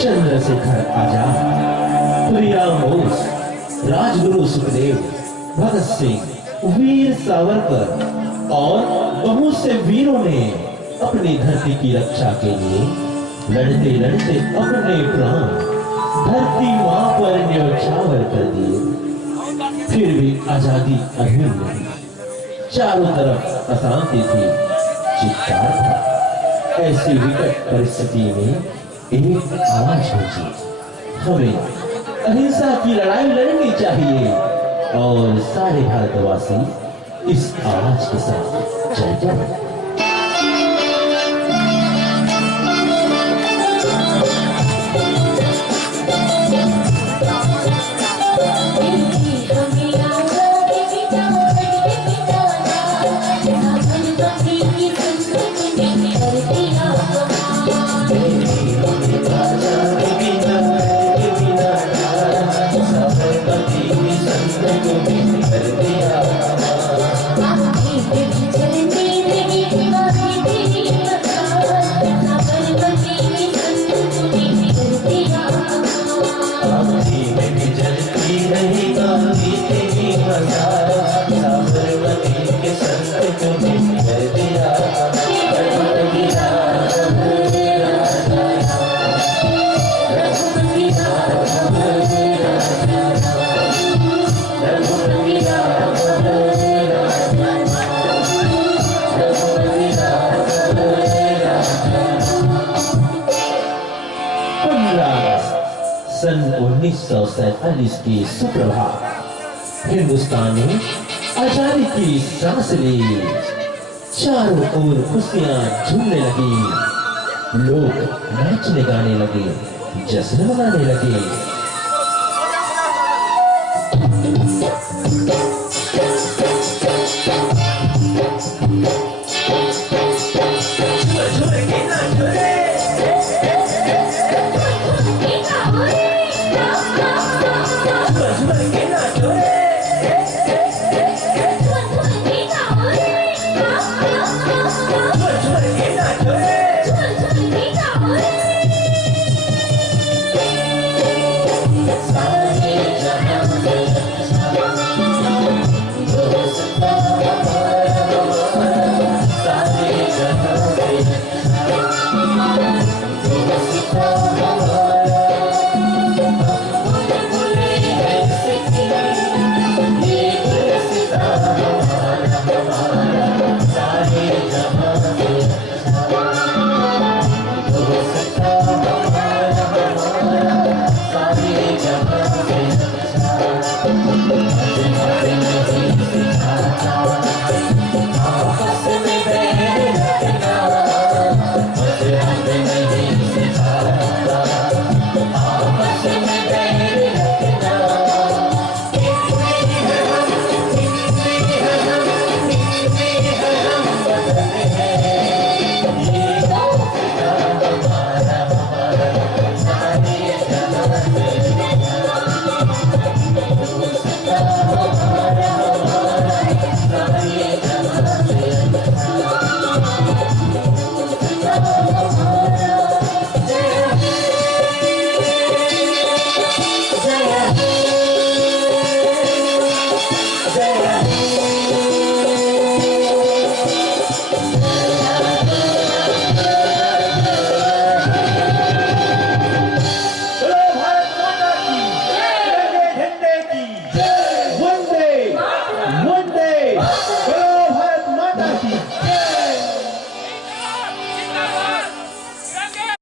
चंद्रशेखर आजाद, प्रियम बोस, राजगुरु सुखदेव, भगत सिंह, वीर सावरकर और बहुत से वीरों ने अपनी धरती की रक्षा के लिए लड़ते लड़ते अपने प्राण धरती मां पर न्यौछावर कर दिए। फिर भी आजादी अधूरी नहीं। चारों तरफ अशांति थी, चित्कार था। ऐसी विकट परिस्थिति में एक आवाज पहुंची, हमें अहिंसा की लड़ाई लड़नी चाहिए। और सारे भारतवासी इस आवाज के साथ चल जाए। सन 1947 की सुप्रभात हिंदुस्तान ने आजादी की सांस ली। चारों ओर खुशियां झूमने लगी, लोग नाचने गाने लगे, जश्न मनाने लगे।